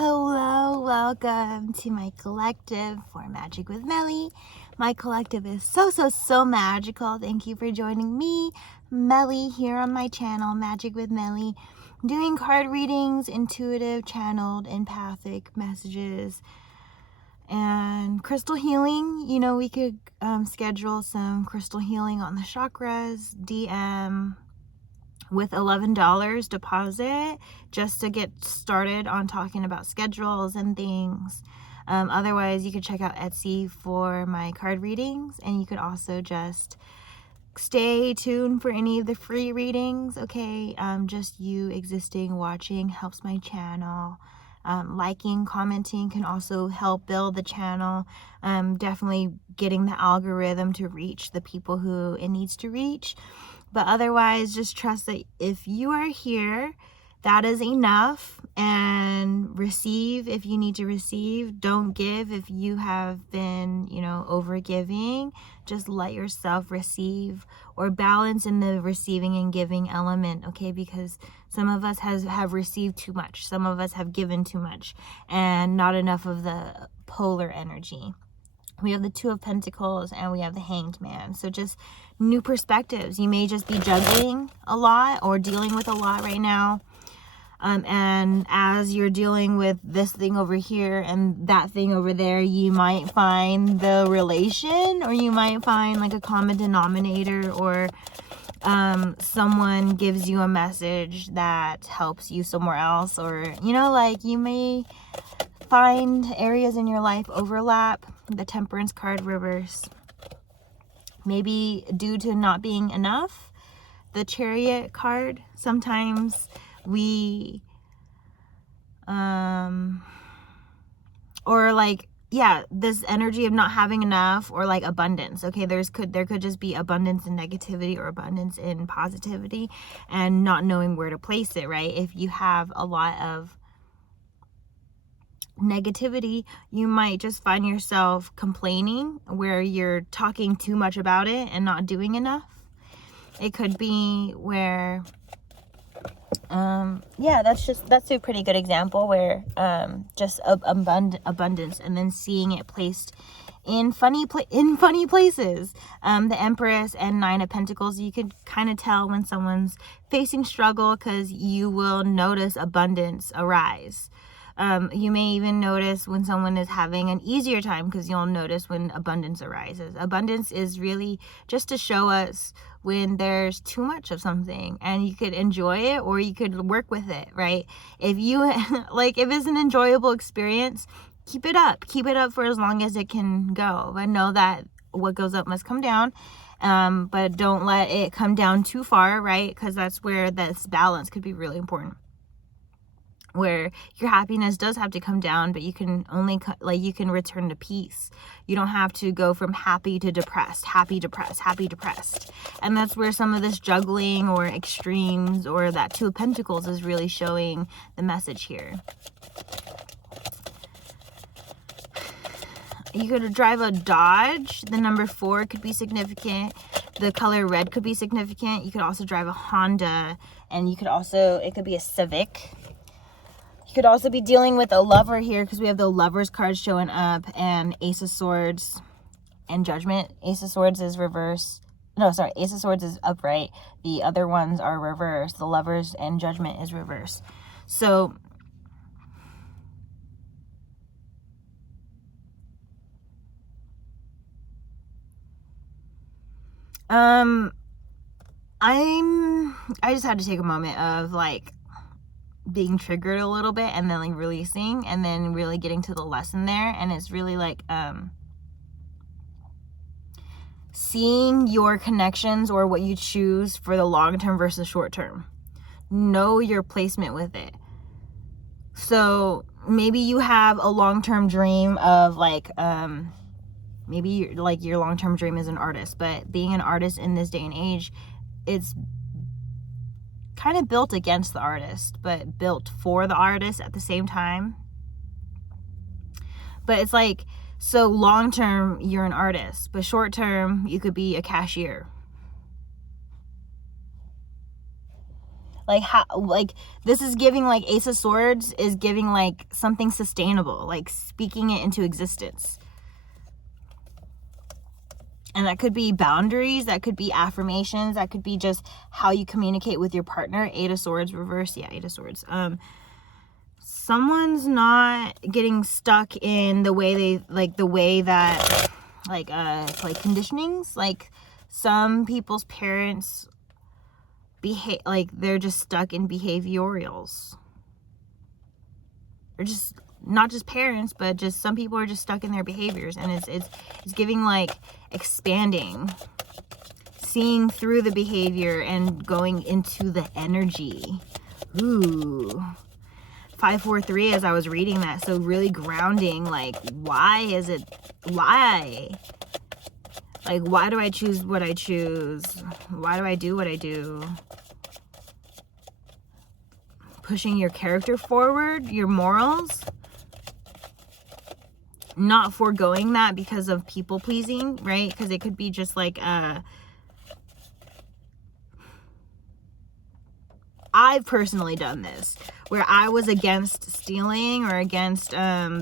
Hello, welcome to my collective for Magic with Melly. My collective is so magical. Thank you for joining me, Melly, here on my channel, Magic with Melly. I'm doing card readings, intuitive, channeled, empathic messages, and crystal healing. You know, we could schedule some crystal healing on the chakras, DM with $11 deposit just to get started on talking about schedules and things. Otherwise, you could check out Etsy for my card readings, and you could also just stay tuned for any of the free readings. Okay, just you existing, watching helps my channel. Liking, commenting can also help build the channel. Definitely getting the algorithm to reach the people who it needs to reach. But otherwise, just trust that if you are here, that is enough, and receive if you need to receive. Don't give if you have been, over giving. Just let yourself receive, or balance in the receiving and giving element, okay? Because some of us have received too much. Some of us have given too much and not enough of the polar energy. We have the Two of Pentacles and we have the Hanged Man. So just new perspectives. You may just be juggling a lot or dealing with a lot right now. And as you're dealing with this thing over here and that thing over there, you might find the relation, or you might find like a common denominator, or someone gives you a message that helps you somewhere else, or, you may find areas in your life overlap. The Temperance card reverse. Maybe due to not being enough. The Chariot card. Sometimes we this energy of not having enough, or like abundance. Okay, there could just be abundance in negativity or abundance in positivity, and not knowing where to place it, right? If you have a lot of negativity, you might just find yourself complaining, where you're talking too much about it and not doing enough. It could be where that's a pretty good example, where just abundance, and then seeing it placed in funny places. The Empress and Nine of Pentacles, you could kind of tell when someone's facing struggle, because you will notice abundance arise. You may even notice when someone is having an easier time, because you'll notice when abundance arises. Abundance is really just to show us when there's too much of something, and you could enjoy it or you could work with it, right? If you if it's an enjoyable experience, keep it up for as long as it can go. But know that what goes up must come down. But don't let it come down too far, right? Because that's where this balance could be really important, where your happiness does have to come down, but you can only you can return to peace. You don't have to go from happy to depressed, happy, depressed, happy, depressed. And that's where some of this juggling or extremes, or that Two of Pentacles, is really showing the message here. You could drive a Dodge. The number 4 could be significant. The color red could be significant. You could also drive a Honda, and it could be a Civic. You could also be dealing with a lover here, because we have the Lovers card showing up, and Ace of Swords and Judgment. Ace of Swords is reverse. No, sorry. Ace of Swords is upright. The other ones are reverse. The Lovers and Judgment is reverse. So I just had to take a moment of being triggered a little bit, and then releasing, and then really getting to the lesson there. And it's really seeing your connections, or what you choose for the long term versus short term. Know your placement with it. So maybe you have a long-term dream of maybe your long-term dream is an artist, but being an artist in this day and age, it's kind of built against the artist, but built for the artist at the same time. But it's so long term you're an artist, but short term you could be a cashier. Like, how, like, this is giving, like, Ace of Swords is giving, like, something sustainable, like, speaking it into existence. And that could be boundaries, that could be affirmations, that could be just how you communicate with your partner. Eight of Swords reverse, yeah, Eight of Swords. Someone's not getting stuck in the way they, like, the way that, like conditionings. Like, some people's parents behave, like, they're just stuck in behaviorals. They're just, not just parents, but just some people are just stuck in their behaviors, and it's giving, like, expanding, seeing through the behavior and going into the energy. Ooh, 543 as I was reading that, so really grounding. Like, why is it, why, like, why do I choose what I choose? Why do I do what I do? Pushing your character forward, your morals, not foregoing that because of people pleasing, right? Because it could be just like I've personally done this where I was against stealing or against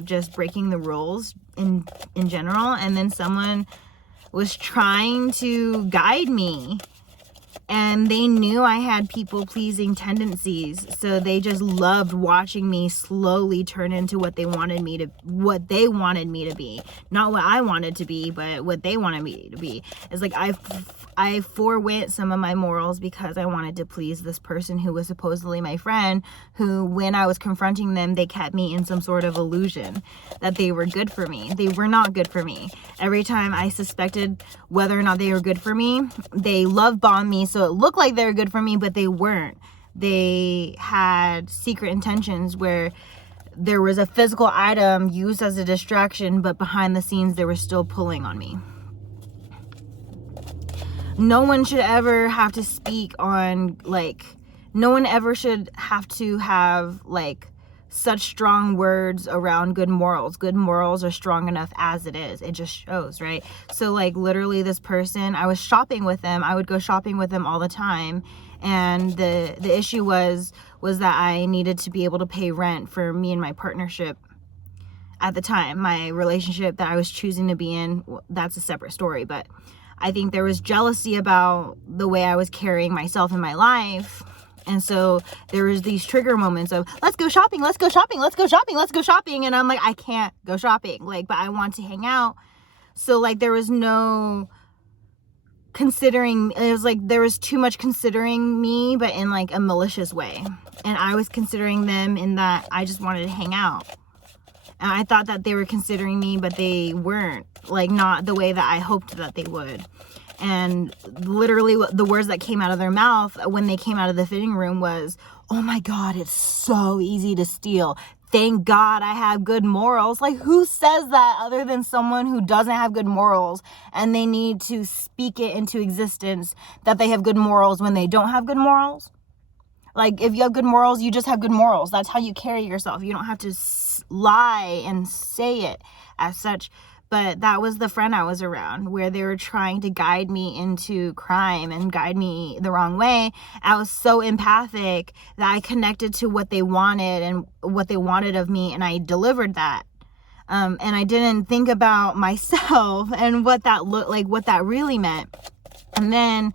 just breaking the rules in general, and then someone was trying to guide me, and they knew I had people-pleasing tendencies, so they just loved watching me slowly turn into what they wanted me to be. Not what I wanted to be, but what they wanted me to be. It's like I forewent some of my morals because I wanted to please this person who was supposedly my friend, who, when I was confronting them, they kept me in some sort of illusion that they were good for me. They were not good for me. Every time I suspected whether or not they were good for me, they love bombed me, so it looked like they were good for me, but they weren't. They had secret intentions where there was a physical item used as a distraction, but behind the scenes they were still pulling on me. No one should ever have to speak on, like, no one ever should have to have, like, such strong words around good morals. Good morals are strong enough as it is. It just shows, right? So, like, literally this person, I was shopping with them. I would go shopping with them all the time. And the issue was that I needed to be able to pay rent for me and my partnership at the time. My relationship that I was choosing to be in, that's a separate story, but I think there was jealousy about the way I was carrying myself in my life. And so there was these trigger moments of, let's go shopping, let's go shopping, let's go shopping, let's go shopping. And I'm like, I can't go shopping, like, but I want to hang out. So, like, there was no considering, it was like there was too much considering me, but in, like, a malicious way. And I was considering them in that I just wanted to hang out. And I thought that they were considering me, but they weren't, like, not the way that I hoped that they would. And literally the words that came out of their mouth when they came out of the fitting room was, oh my God, it's so easy to steal. Thank God I have good morals. Like, who says that other than someone who doesn't have good morals, and they need to speak it into existence that they have good morals when they don't have good morals? Like, if you have good morals, you just have good morals. That's how you carry yourself. You don't have to lie and say it as such. But that was the friend I was around, where they were trying to guide me into crime and guide me the wrong way. I was so empathic that I connected to what they wanted and what they wanted of me, and I delivered that. And I didn't think about myself and what that looked like, what that really meant. And then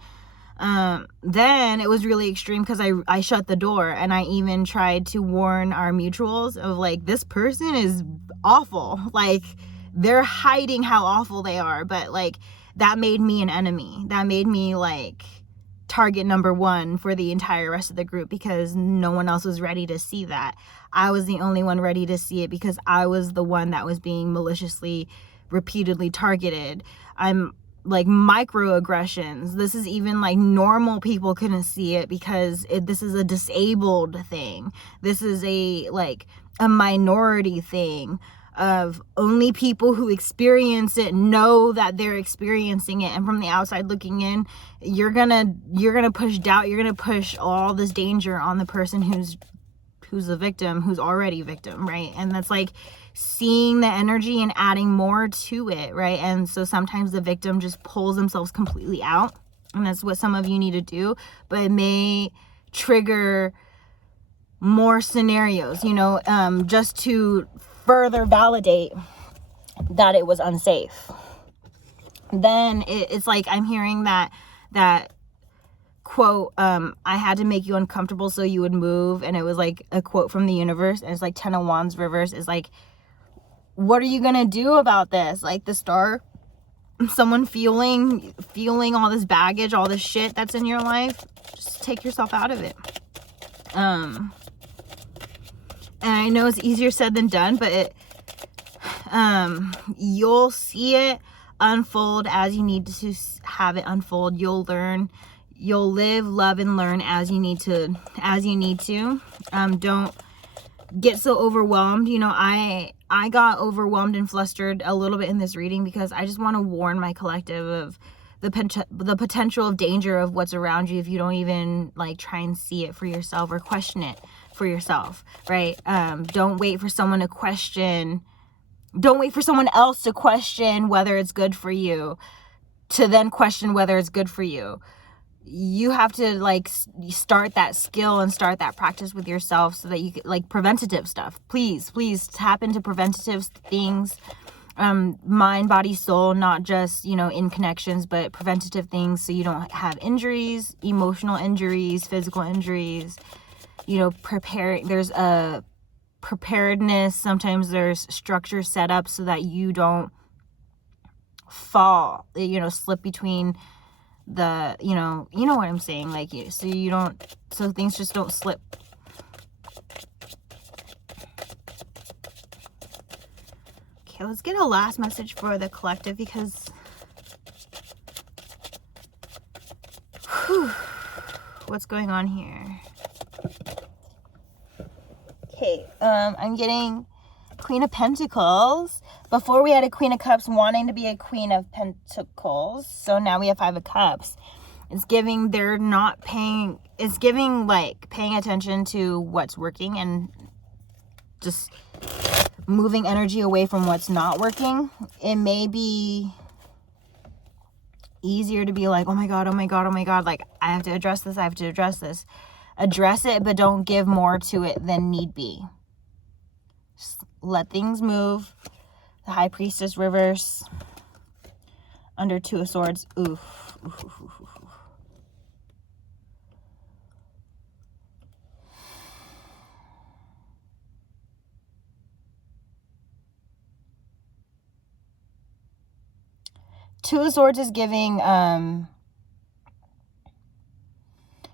it was really extreme because I shut the door, and I even tried to warn our mutuals of, like, this person is awful. Like, they're hiding how awful they are, but, like, that made me an enemy. That made me, like, target number one for the entire rest of the group, because no one else was ready to see that. I was the only one ready to see it because I was the one that was being maliciously, repeatedly targeted. I'm, like, microaggressions. This is even, like, normal people couldn't see it because this is a disabled thing. This is a minority thing. Of only people who experience it know that they're experiencing it, and from the outside looking in, you're gonna push doubt, you're gonna push all this danger on the person who's a victim, who's already a victim, right? And that's like seeing the energy and adding more to it, right? And so sometimes the victim just pulls themselves completely out, and that's what some of you need to do, but it may trigger more scenarios, you know, just to further validate that it was unsafe. Then it's like I'm hearing that quote, I had to make you uncomfortable so you would move, and it was like a quote from the universe, and it's like 10 of Wands reverse is like, what are you gonna do about this? Like the Star, someone feeling all this baggage, all this shit that's in your life, just take yourself out of it. And I know it's easier said than done, but you'll see it unfold as you need to have it unfold. You'll learn, you'll live, love, and learn as you need to. Don't get so overwhelmed. You know, I got overwhelmed and flustered a little bit in this reading because I just want to warn my collective of the potential of danger of what's around you if you don't even like try and see it for yourself or question it for yourself, right? Don't wait for someone to question. Don't wait for someone else to question whether it's good for you to then question whether it's good for you. You have to like start that skill and start that practice with yourself so that you can, like, preventative stuff. Please tap into preventative things, mind, body, soul, not just, you know, in connections, but preventative things so you don't have injuries, emotional injuries, physical injuries. You know, there's a preparedness. Sometimes there's structure set up so that you don't fall, you know, slip between the, you know what I'm saying, like, so things just don't slip. Okay, let's get a last message for the collective because what's going on here? Okay, I'm getting Queen of Pentacles. Before we had a Queen of Cups wanting to be a Queen of Pentacles. So now we have Five of Cups. It's giving they're not paying, it's giving like paying attention to what's working and just moving energy away from what's not working. It may be easier to be like, oh my God, like I have to address this, Address it, but don't give more to it than need be. Just let things move. The High Priestess reverse. Under Two of Swords. Oof. Two of Swords is giving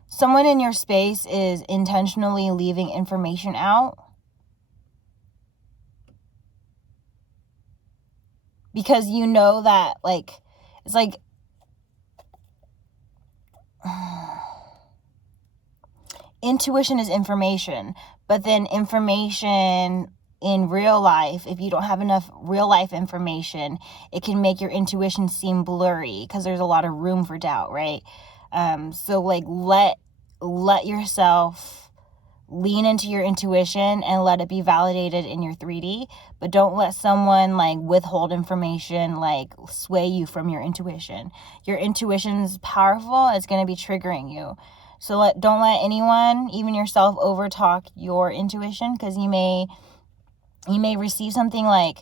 someone in your space is intentionally leaving information out because you know that, like, it's like intuition is information, but then information in real life, if you don't have enough real life information, it can make your intuition seem blurry because there's a lot of room for doubt, right? So like let yourself lean into your intuition and let it be validated in your 3D, but don't let someone like withhold information, like sway you from your intuition. Your intuition's powerful. It's going to be triggering you. So don't let anyone, even yourself, overtalk your intuition, because you may receive something like,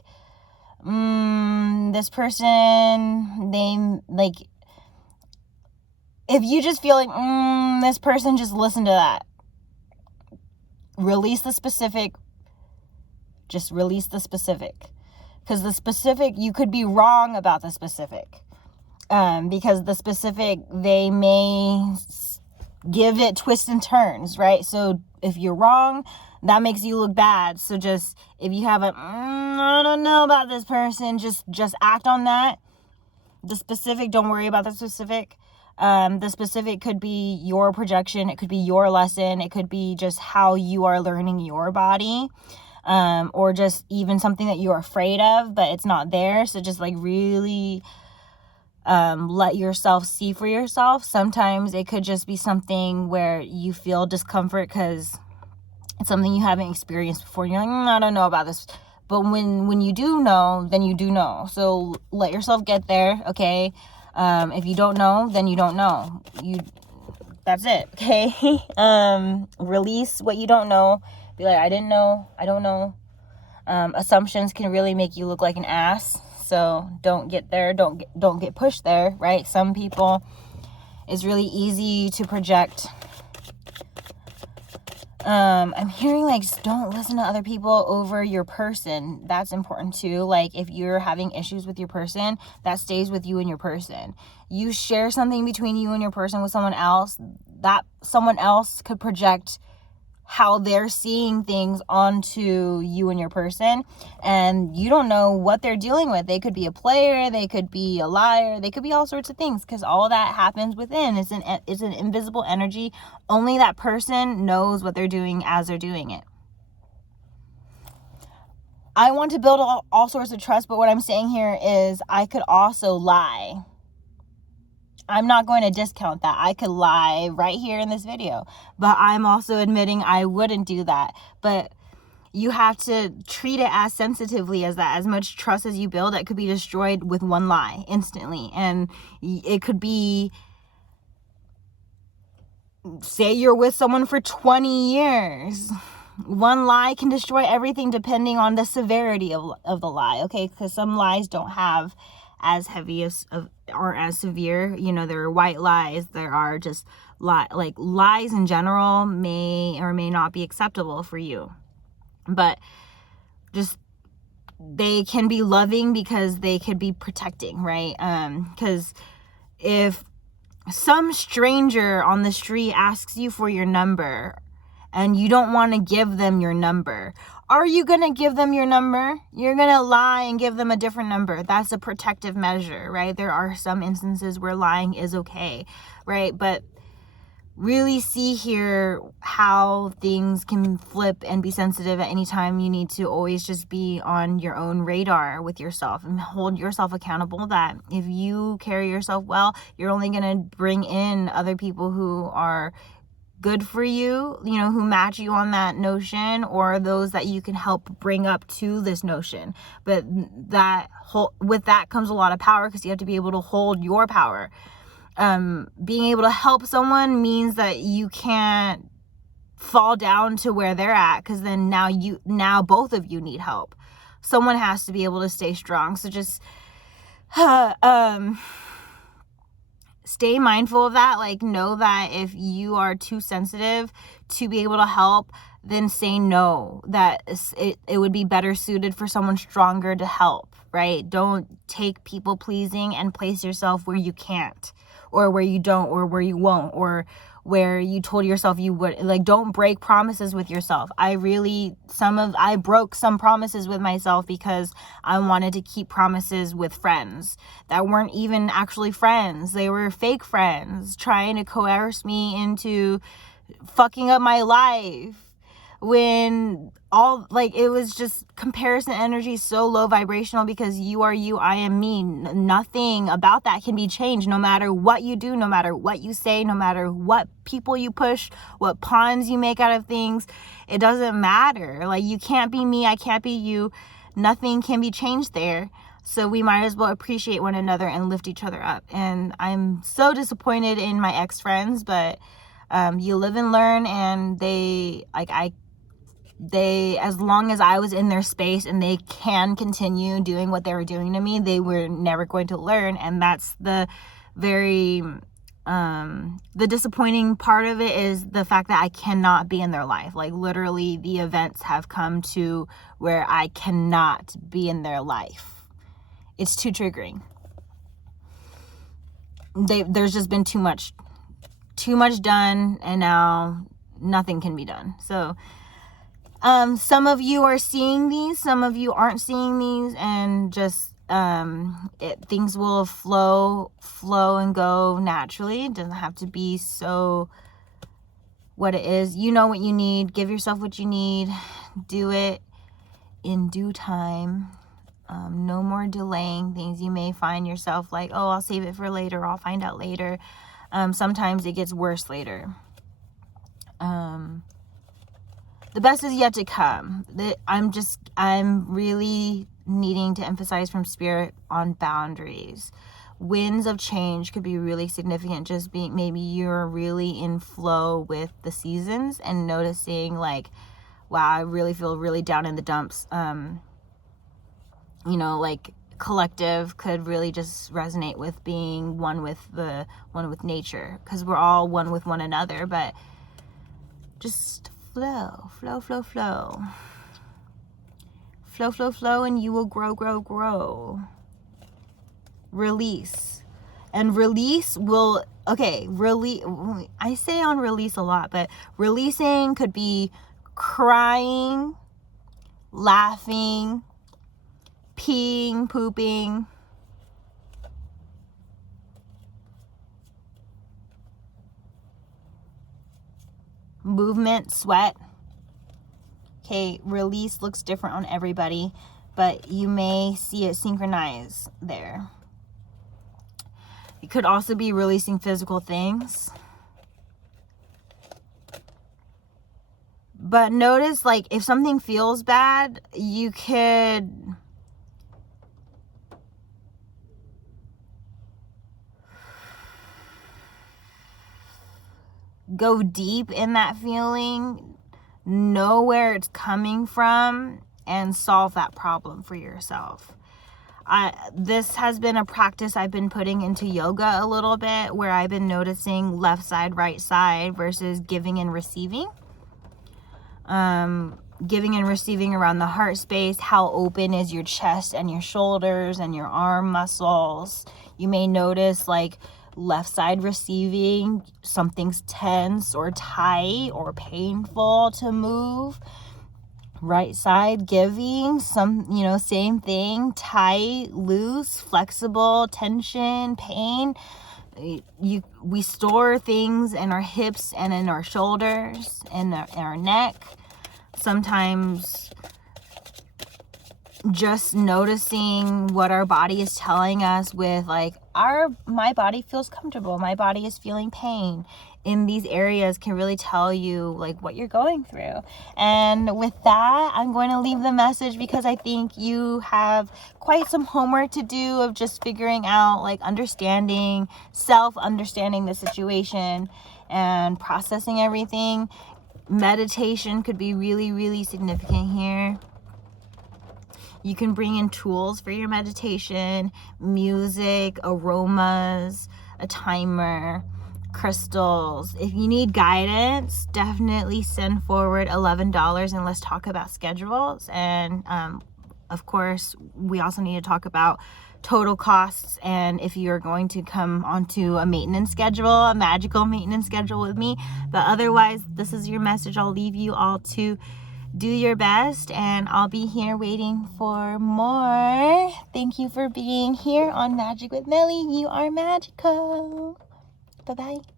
this person, they like, if you just feel like, this person, just listen to that. Release the specific. Just release the specific. Because the specific, you could be wrong about the specific. Because the specific, they may give it twists and turns, right? So if you're wrong, that makes you look bad. So just, if you have I don't know about this person, just act on that. The specific, don't worry about the specific. The specific could be your projection. It could be your lesson. It could be just how you are learning your body. Or just even something that you're afraid of, but it's not there. So just like really let yourself see for yourself. Sometimes it could just be something where you feel discomfort because it's something you haven't experienced before. You're like, I don't know about this. But when you do know, then you do know. So let yourself get there, okay? If you don't know, then you don't know. You That's it, okay? Release what you don't know. Be like, I didn't know. I don't know. Assumptions can really make you look like an ass. So don't get there. Don't get pushed there, right? Some people, it's really easy to project. I'm hearing like, don't listen to other people over your person. That's important too. Like if you're having issues with your person, that stays with you and your person. You share something between you and your person with someone else, that someone else could project how they're seeing things onto you and your person, and you don't know what they're dealing with. They could be a player, they could be a liar, they could be all sorts of things, because all that happens within. It's an invisible energy. Only that person knows what they're doing as they're doing it. I want to build all sorts of trust, but what I'm saying here is I could also lie. I'm not going to discount that. I could lie right here in this video, but I'm also admitting I wouldn't do that. But you have to treat it as sensitively as that. As much trust as you build, it could be destroyed with one lie instantly. And it could be, say you're with someone for 20 years. One lie can destroy everything depending on the severity of the lie, okay? Because some lies don't have as heavy or as severe. You know, there are white lies. There are just like lies in general may or may not be acceptable for you. But just, they can be loving because they could be protecting, right? Because if some stranger on the street asks you for your number and you don't want to give them your number, are you going to give them your number? You're going to lie and give them a different number. That's a protective measure, right? There are some instances where lying is okay, right? But really see here how things can flip and be sensitive at any time. You need to always just be on your own radar with yourself and hold yourself accountable that if you carry yourself well, you're only going to bring in other people who are good for you, you know, who match you on that notion, or those that you can help bring up to this notion. But with that comes a lot of power, because you have to be able to hold your power. Being able to help someone means that you can't fall down to where they're at, because then now both of you need help. Someone has to be able to stay strong. So just stay mindful of that. Like, know that if you are too sensitive to be able to help, then say no. That it would be better suited for someone stronger to help, right? Don't take people pleasing and place yourself where you can't, or where you don't, or where you won't, or where you told yourself you would. Like, don't break promises with yourself. I broke some promises with myself because I wanted to keep promises with friends that weren't even actually friends. They were fake friends trying to coerce me into fucking up my life, when it was just comparison energy, so low vibrational, because you are you, I am me. Nothing about that can be changed, no matter what you do, no matter what you say, no matter what people you push, what pawns you make out of things. It doesn't matter. Like, you can't be me, I can't be you. Nothing can be changed there. So we might as well appreciate one another and lift each other up. And I'm so disappointed in my ex-friends, but you live and learn. And as long as I was in their space and they can continue doing what they were doing to me, they were never going to learn. And that's the very the disappointing part of it, is the fact that I cannot be in their life. Like, literally, the events have come to where I cannot be in their life. It's too triggering. There's just been too much done, and now nothing can be done. So some of you are seeing these, some of you aren't seeing these, and just things will flow and go naturally. It doesn't have to be so what it is. You know what you need. Give yourself what you need. Do it in due time. No more delaying things. You may find yourself like, oh, I'll save it for later, I'll find out later. Sometimes it gets worse later. The best is yet to come. I'm really needing to emphasize from Spirit on boundaries. winds of change could be really significant. Just being, maybe you're really in flow with the seasons and noticing like, wow, I really feel really down in the dumps. You know, like collective could really just resonate with being one with nature, because we're all one with one another. But just flow, flow, flow, flow. Flow, flow, flow, and you will grow, grow, grow. Release. And release will, okay, I say on release a lot, but releasing could be crying, laughing, peeing, pooping. Movement, sweat. Okay, release looks different on everybody, but you may see it synchronize there. It could also be releasing physical things. But notice, like, if something feels bad, you could go deep in that feeling, know where it's coming from, and solve that problem for yourself. This has been a practice I've been putting into yoga a little bit, where I've been noticing left side, right side versus giving and receiving. Giving and receiving around the heart space. How open is your chest and your shoulders and your arm muscles? You may notice like left side receiving, something's tense or tight or painful to move. Right side giving, same thing, tight, loose, flexible, tension, pain. We store things in our hips and in our shoulders and in our neck. Sometimes just noticing what our body is telling us with like, my body feels comfortable, my body is feeling pain in these areas, can really tell you like what you're going through. And with that, I'm going to leave the message, because I think you have quite some homework to do of just figuring out, like, self-understanding the situation and processing everything. Meditation could be really, really significant here. You can bring in tools for your meditation, music, aromas, a timer, crystals. If you need guidance, definitely send forward $11 and let's talk about schedules. And of course, we also need to talk about total costs, and if you're going to come onto a maintenance schedule, a magical maintenance schedule with me. But otherwise, this is your message. I'll leave you all to do your best, and I'll be here waiting for more. Thank you for being here on Magic with Melly. You are magical. Bye-bye.